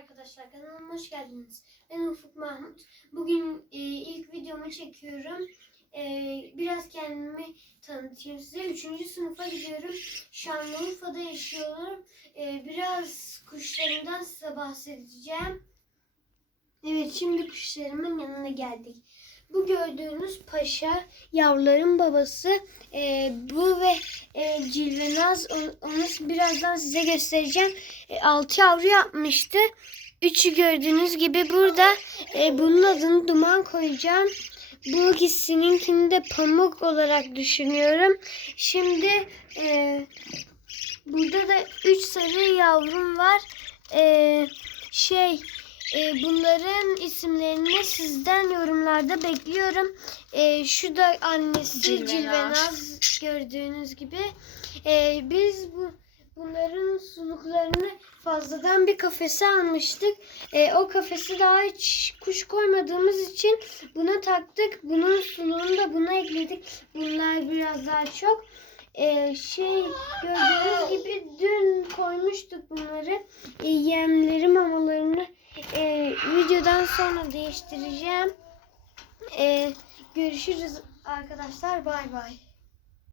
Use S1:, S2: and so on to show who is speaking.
S1: arkadaşlar kanalıma hoş geldiniz. Ben Ufuk Mahmut. Bugün e, ilk videomu çekiyorum. E, biraz kendimi tanıtayım size. Üçüncü sınıfa gidiyorum. Şanlıurfa'da yaşıyorum. E, biraz kuşlarımdan size bahsedeceğim. Evet şimdi kuşlarımın yanına geldik. Bu gördüğünüz paşa yavruların babası. E, bu ve e, Cilvenaz onu, birazdan size göstereceğim. E, 6 yavru yapmıştı. Üçü gördüğünüz gibi burada e, bunun adını duman koyacağım. Bu ikisininkini de pamuk olarak düşünüyorum. Şimdi e, burada da 3 sarı yavrum var. E, şey e, bunların isimlerini sizden yorumlarda bekliyorum. E, şu da annesi
S2: Cilvenaz.
S1: Cilvenaz gördüğünüz gibi. E, biz bu bunların suluklarını fazladan bir kafese almıştık. E, o kafese daha hiç kuş koymadığımız için buna taktık. Bunun suluğunu da buna ekledik. Bunlar biraz daha çok. E, şey gördüğünüz gibi dün koymuştuk bunları. E, yemleri mamalarını videodan sonra değiştireceğim. E, görüşürüz arkadaşlar. Bay bay.